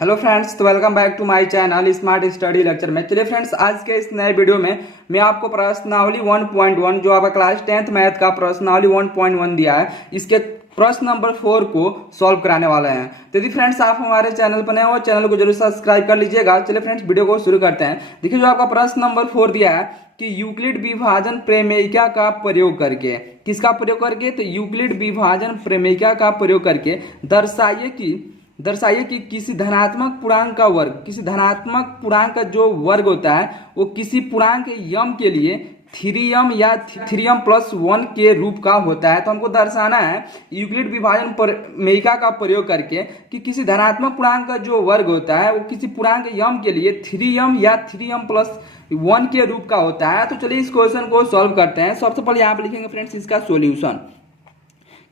Hello friends, तो welcome back to my channel smart study lecture में। चलिए friends, आज के इस नए वीडियो में मैं आपको प्रश्नावली 1.1 जो आपका क्लास 10th मैथ का प्रश्नावली 1.1 दिया है, इसके प्रश्न नंबर 4 को सॉल्व कराने वाले हैं। तो यदि फ्रेंड्स आप हमारे चैनल पर नए हो, चैनल को जरूर सब्सक्राइब कर लीजिएगा। चलिए फ्रेंड्स, वीडियो को शुरू करते हैं। देखिए, जो आपका प्रश्न नंबर 4 दिया है कि यूक्लिड विभाजन प्रमेयिका का प्रयोग करके, किसका प्रयोग करके, तो यूक्लिड विभाजन प्रमेयिका का प्रयोग करके दर्शाइए कि किसी धनात्मक पूर्णांक का वर्ग, किसी धनात्मक पूर्णांक का जो वर्ग होता है वो किसी पूर्णांक यम के लिए 3m या 3m+1 के रूप का होता है। तो हमको दर्शाना है यूक्लिड विभाजन प्रमेयिका का प्रयोग करके कि किसी धनात्मक पूर्णांक का जो वर्ग होता है वो किसी पूर्णांक यम के लिए 3m या 3m+1 के रूप का होता है। तो चलिए इस क्वेश्चन को सॉल्व करते हैं। सबसे पहले यहाँ पे लिखेंगे फ्रेंड्स इसका सॉल्यूशन।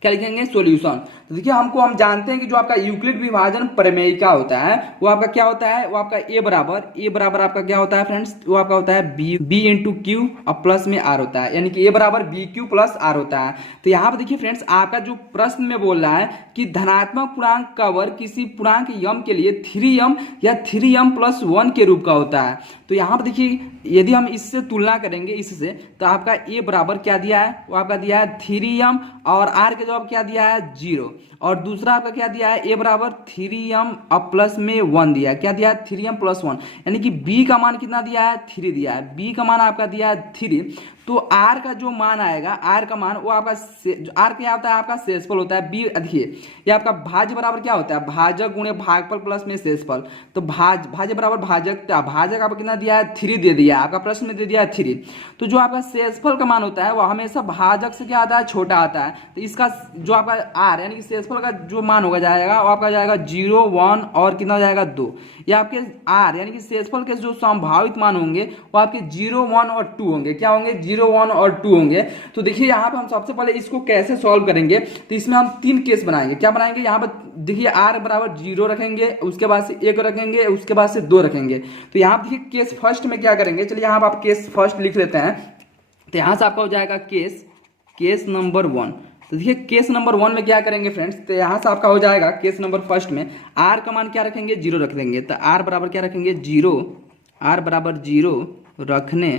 क्या लिखेंगे? सॉल्यूशन। तो देखिए, हम जानते हैं कि जो आपका यूक्लिड विभाजन प्रमेयिका होता है वो आपका क्या होता है, वो आपका ए बराबर आपका क्या होता है फ्रेंड्स, वो आपका होता है बी इंटू क्यू और प्लस में आर होता है, यानी कि ए बराबर बी क्यू प्लस आर होता है। तो यहाँ पर देखिए फ्रेंड्स, आपका जो प्रश्न में बोल रहा है कि धनात्मक पूर्णांक का वर्ग किसी पूर्णांक यम के लिए 3m या 3m+1 के रूप का होता है। तो यहाँ पर देखिए, यदि हम इससे तुलना करेंगे इससे, तो आपका ए बराबर क्या दिया है, वो आपका दिया है 3m और आर के जवाब क्या दिया है 0, और दूसरा आपका क्या दिया है ए बराबर 3m और प्लस में 1 दिया है। क्या दिया है? 3m+1, यानी कि b का मान कितना दिया है? 3 दिया है। b का मान आपका दिया है 3। तो r का जो मान आएगा, r का मान वो आपका r क्या होता है, आपका शेषफल होता है। b देखिए, ये आपका भाज्य बराबर क्या होता है, भाजक गुणे भागफल प्लस में शेषफल। तो भाज्य बराबर भाजक आपका कितना दिया है? 3 दे दिया है, आपका प्रश्न में दे दिया है 3। तो जो आपका शेषफल का मान होता है वो हमेशा भाजक से क्या आता है, छोटा आता है। तो इसका जो आपका r यानी कि शेषफल का जो मान होगा जाएगा वो आपका जाएगा 0, 1 और कितना हो जाएगा 2। ये आपके r यानी कि शेषफल के जो संभावित मान होंगे वो आपके 0, 1 और 2 होंगे। क्या होंगे? 0, 1 और 2 होंगे। तो देखिए, यहाँ पे हम सबसे पहले इसको कैसे सॉल्व करेंगे, तो इसमें हम 3 केस बनाएंगे। क्या बनाएंगे? यहाँ पर देखिए, r बराबर 0 रखेंगे, उसके बाद से 1 रखेंगे, उसके बाद से 2 रखेंगे। तो यहाँ पर देखिए केस फर्स्ट में क्या करेंगे, चलिए यहाँ पर आप केस फर्स्ट लिख लेते हैं। तो यहाँ से आपका हो जाएगा केस नंबर 1। तो देखिए, केस नंबर 1 में क्या करेंगे फ्रेंड्स, तो यहाँ से आपका हो जाएगा केस नंबर फर्स्ट में r का मान क्या रखेंगे? 0 रख देंगे। तो r बराबर क्या रखेंगे? 0। r बराबर 0 रखने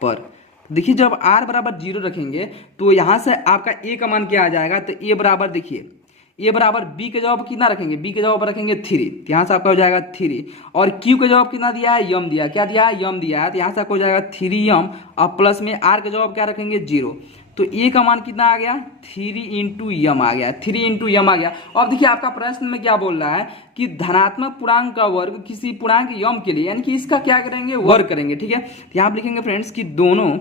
पर देखिए, जब r बराबर 0 रखेंगे तो यहाँ से आपका a का मान क्या आ जाएगा, तो a बराबर देखिए, ए बराबर बी के जवाब कितना रखेंगे, बी के जवाब रखेंगे 3। तो यहाँ से आपका हो जाएगा 3, और क्यू के जवाब कितना दिया है, यम दिया है। क्या दिया है? यम दिया है। तो यहाँ से आपको हो जाएगा 3m और प्लस में आर के जवाब क्या रखेंगे 0। तो ए का मान कितना आ गया? 3 इंटू यम आ गया, 3 इंटू यम आ गया। अब देखिए, आपका प्रश्न में क्या बोल रहा है कि धनात्मक पूर्णांक का वर्ग किसी पूर्णांक यम के लिए, यानी कि इसका क्या करेंगे? वर्ग करेंगे। ठीक है, तो यहाँ पर लिखेंगे फ्रेंड्स कि दोनों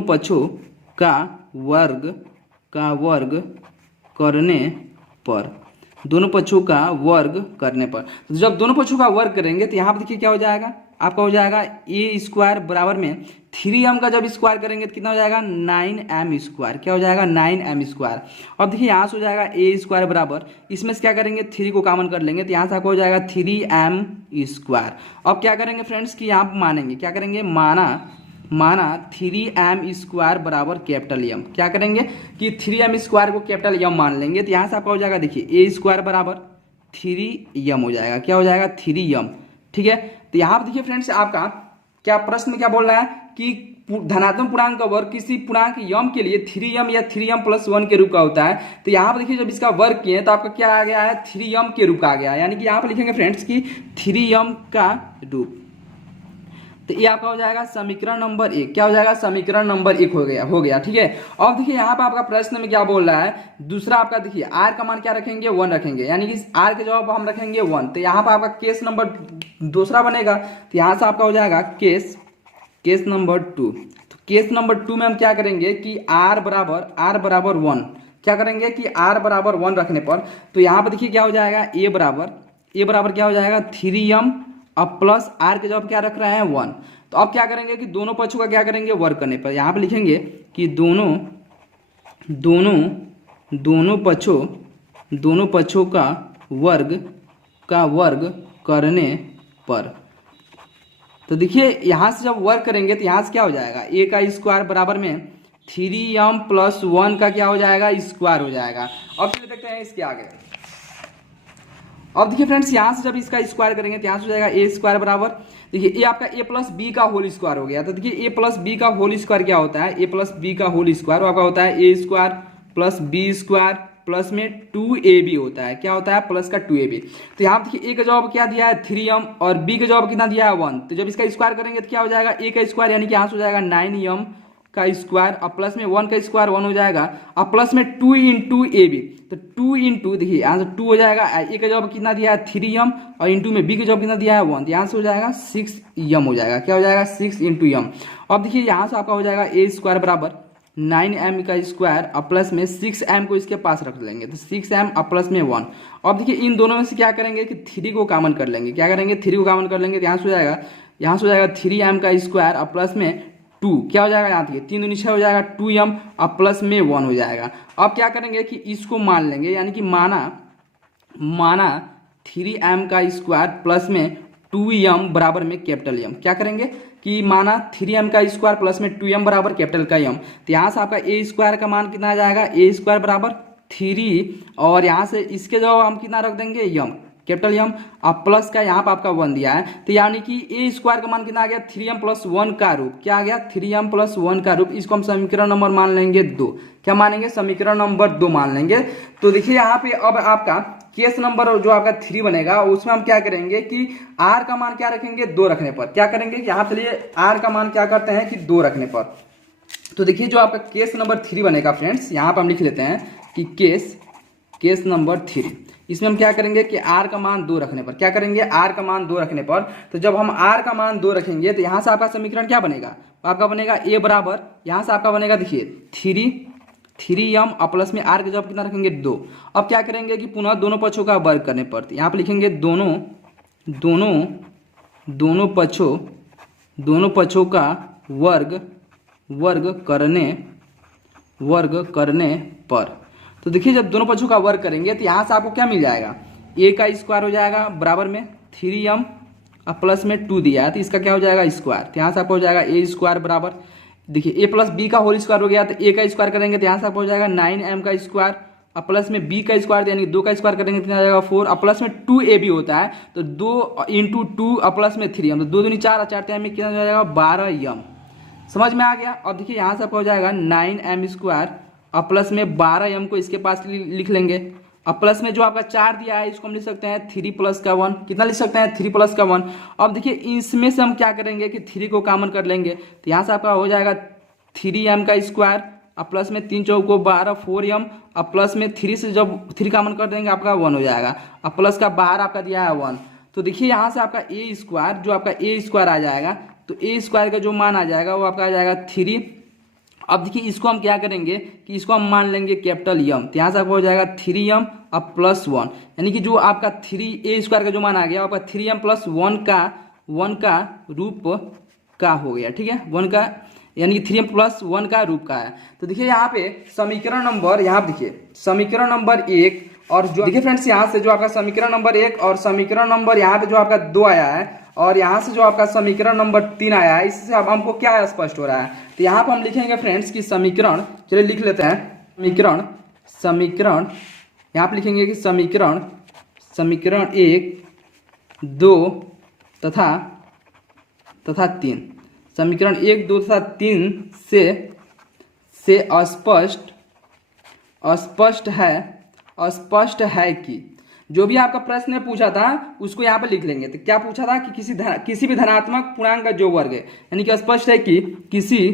पक्षों का वर्ग करने पर, दोनों पक्षों का वर्ग करने पर, तो जब दोनों पक्षों का वर्ग करेंगे तो यहाँ पर देखिए क्या हो जाएगा, आपका हो जाएगा ए स्क्वायर बराबर में 3m का जब स्क्वायर करेंगे तो कितना हो जाएगा? 9m square. क्या हो जाएगा? 9m square. अब देखिए, यहाँ से हो जाएगा ए स्क्वायर बराबर, इसमें से क्या करेंगे? 3 को कॉमन कर लेंगे, तो यहाँ से आपको हो जाएगा 3m स्क्वायर। अब क्या करेंगे फ्रेंड्स कि यहाँ मानेंगे, क्या करेंगे? माना 3m स्क्वायर बराबर कैपिटल एम। क्या करेंगे कि 3m स्क्वायर को कैपिटल एम मान लेंगे। तो यहाँ से आपका हो जाएगा देखिए a स्क्वायर बराबर 3m हो जाएगा। क्या हो जाएगा? 3m। ठीक है, तो यहाँ पर देखिए फ्रेंड्स, आपका क्या प्रश्न में क्या बोल रहा है कि धनात्मक पूर्णांक का वर्ग किसी पूर्णांक यम के लिए 3m या 3m+1 के रूप का होता है। तो यहाँ पर देखिए, जब इसका वर्ग किए तो आपका क्या आ गया है? 3m के रूप का आ गया। यानी कि यहाँ पर लिखेंगे फ्रेंड्स कि 3m का रूप। तो ये आपका हो जाएगा समीकरण नंबर 1। क्या हो जाएगा? समीकरण नंबर 1 हो गया। ठीक है, अब देखिए यहाँ पे आपका प्रश्न में क्या बोल रहा है, दूसरा आपका देखिए r का मान क्या रखेंगे? 1 रखेंगे, यानी कि r के जवाब हम रखेंगे 1। तो यहाँ पे आपका केस नंबर दूसरा बनेगा। तो यहाँ से आपका हो जाएगा केस नंबर 2। तो केस नंबर 2 में हम क्या करेंगे कि r बराबर 1, क्या करेंगे कि r बराबर 1 रखने पर, तो यहाँ पर देखिए क्या हो जाएगा, ए बराबर क्या हो जाएगा? 3m अब प्लस आर के जवाब क्या रख रहे हैं? 1। तो अब क्या करेंगे कि दोनों पक्षों का क्या करेंगे? वर्ग करने पर। यहाँ पे लिखेंगे कि दोनों पक्षों का वर्ग करने पर। तो देखिए, यहाँ से जब वर्ग करेंगे तो यहाँ से क्या हो जाएगा? a का स्क्वायर बराबर में 3m प्लस 1 का क्या हो जाएगा, स्क्वायर हो जाएगा। अब चलिए देखते हैं इसके आगे। अब देखिए फ्रेंड्स, यहाँ से जब इसका स्क्वायर करेंगे तो यहाँ से हो जाएगा ए स्क्वायर बराबर, देखिए ये आपका ए प्लस बी का होल स्क्वायर हो गया। तो देखिए ए प्लस बी का होल स्क्वायर क्या होता है, ए प्लस बी का होल स्क्वायर आपका होता है A square plus B square plus में 2ab होता है, क्या होता है, प्लस का 2ab। तो यहाँ देखिए ए का जवाब क्या दिया है 3m और बी का जवाब कितना दिया है 1। तो जब इसका स्क्वायर करेंगे तो क्या हो जाएगा, ए का स्क्वायर यानी कि यहाँ से हो जाएगा 9m का स्क्वायर और प्लस में 1 का स्क्वायर 1 हो जाएगा और प्लस में 2 इंटू ए बी। तो 2 इंटू देखिए यहाँ से 2 हो जाएगा, ए का जवाब कितना दिया है 3m और इंटू में बी का जवाब कितना दिया है 1। तो यहाँ से हो जाएगा 6m हो जाएगा, क्या हो जाएगा 6 इंटू m। अब देखिए यहाँ से आपका हो जाएगा ए स्क्वायर बराबर 9m का स्क्वायर और प्लस में 6m को इसके पास रख लेंगे तो 6m और प्लस में 1। अब देखिए इन दोनों में से क्या करेंगे कि 3 को कॉमन कर लेंगे, क्या करेंगे 3 को कॉमन कर लेंगे तो यहाँ से हो जाएगा 3m का स्क्वायर और प्लस में 2 क्या हो जाएगा, यहाँ देखिए 3 दूनी 6 हो जाएगा 2m और प्लस में 1 हो जाएगा। अब क्या करेंगे कि इसको मान लेंगे, यानी कि माना 3m का स्क्वायर प्लस में 2m बराबर में कैपिटल m। क्या करेंगे कि माना 3m का स्क्वायर प्लस में 2m बराबर कैपिटल का m। तो यहाँ से आपका ए स्क्वायर का मान कितना आ जाएगा, ए स्क्वायर बराबर 3 और यहाँ से इसके जवाब हम कितना रख देंगे m कैपिटल m और प्लस का यहाँ पर आपका 1 दिया है। तो यानी कि ए स्क्वायर का मान कितना आ गया 3m प्लस 1 का रूप, क्या आ गया 3m प्लस 1 का रूप। इसको हम समीकरण नंबर मान लेंगे 2, क्या मानेंगे समीकरण नंबर 2 मान लेंगे। तो देखिए यहाँ पे अब आपका केस नंबर जो आपका 3 बनेगा उसमें हम क्या करेंगे कि r का मान क्या रखेंगे 2 रखने पर, क्या करेंगे कि यहाँ चलिए r का मान क्या करते हैं कि 2 रखने पर। तो देखिए जो आपका केस नंबर 3 बनेगा फ्रेंड्स, यहाँ पर हम लिख लेते हैं कि केस नंबर 3, इसमें हम क्या करेंगे कि r का मान 2 रखने पर, क्या करेंगे r का मान 2 रखने पर। तो जब हम r का मान 2 रखेंगे तो यहाँ से आपका समीकरण क्या बनेगा, आपका बनेगा a बराबर, यहाँ से आपका बनेगा देखिए 3m और प्लस में r के जवाब कितना रखेंगे 2। अब क्या करेंगे कि पुनः दोनों पक्षों का वर्ग करने पर, तो यहाँ पर लिखेंगे दोनों पक्षों का वर्ग करने पर। तो देखिए जब दोनों पक्षों का वर्ग करेंगे तो यहाँ से आपको क्या मिल जाएगा, a का स्क्वायर हो जाएगा बराबर में 3m और प्लस में 2 दिया है तो इसका क्या हो जाएगा स्क्वायर। तो यहाँ से आपको हो जाएगा ए स्क्वायर बराबर, देखिए a प्लस बी का होल स्क्वायर हो गया तो a का स्क्वायर करेंगे तो यहाँ से आपको हो जाएगा 9m का स्क्वायर और प्लस में b का स्क्वायर यानी 2 का स्क्वायर करेंगे तो आ जाएगा 4 और प्लस में 2ab होता है तो 2 इंटू 2 और प्लस में 3m, तो 2 दूनी 4 और 4 में कितना हो जाएगा 12m। समझ में आ गया। अब देखिए यहाँ से आपको हो जाएगा 9m स्क्वायर और प्लस में 12m को इसके पास लिख लेंगे और प्लस में जो आपका 4 दिया है इसको हम लिख सकते हैं 3 प्लस का 1, कितना लिख सकते हैं 3 प्लस का 1। अब देखिए इसमें से हम क्या करेंगे कि 3 को कॉमन कर लेंगे तो यहाँ से आपका हो जाएगा 3m का स्क्वायर और प्लस में 3 चौको 12 4m और प्लस में 3 से जब 3 कॉमन कर देंगे आपका 1 हो जाएगा और प्लस का बाहर आपका दिया है 1। तो देखिए यहाँ से आपका ए स्क्वायर जो आपका ए स्क्वायर आ जाएगा तो ए स्क्वायर का जो मान आ जाएगा वो आपका आ जाएगा 3। अब देखिए इसको हम क्या करेंगे कि इसको हम मान लेंगे कैपिटल m, तो यहाँ से आपको हो जाएगा 3m और प्लस 1, यानी कि जो आपका 3a स्क्वायर का जो मान आ गया आपका 3m प्लस 1 का रूप का हो गया, ठीक है 1 का यानी कि 3m प्लस 1 का रूप का है। तो देखिए यहाँ पे समीकरण नंबर, यहाँ पे देखिए समीकरण नंबर 1 और जो देखिए फ्रेंड्स यहाँ से जो आपका समीकरण नंबर 1 और समीकरण नंबर यहाँ पे जो आपका 2 आया है और यहाँ से जो आपका समीकरण नंबर 3 आया है, इससे अब हमको क्या स्पष्ट हो रहा है। तो यहाँ पर हम लिखेंगे फ्रेंड्स कि समीकरण, चलिए लिख लेते हैं समीकरण यहाँ पे लिखेंगे कि समीकरण 1 2 तथा 3, समीकरण 1 2 तथा 3 से स्पष्ट है कि जो भी आपका प्रश्न ने पूछा था उसको यहाँ पे लिख लेंगे। तो क्या पूछा था कि किसी भी धनात्मक पूर्णांक का जो वर्ग है, यानी कि स्पष्ट है कि किसी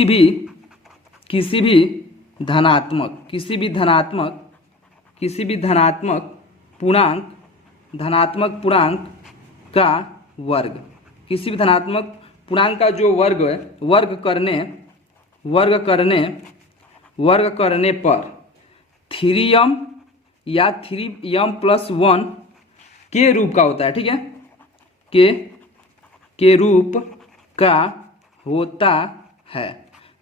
भी धनात्मक पूर्णांक का वर्ग, किसी भी धनात्मक पूर्णांक का जो वर्ग है वर्ग करने पर 3m या 3m प्लस 1 के रूप का होता है, ठीक है के रूप का होता है।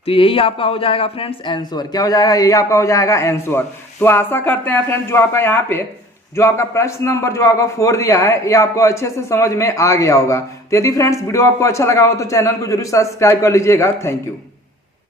तो यही आपका हो जाएगा फ्रेंड्स आंसर, क्या हो जाएगा यही आपका हो जाएगा आंसर। तो आशा करते हैं फ्रेंड्स जो आपका यहाँ पे जो आपका प्रश्न नंबर जो आपका 4 दिया है ये आपको अच्छे से समझ में आ गया होगा। तो यदि फ्रेंड्स वीडियो आपको अच्छा लगा हो तो चैनल को जरूर सब्सक्राइब कर लीजिएगा। Thank you.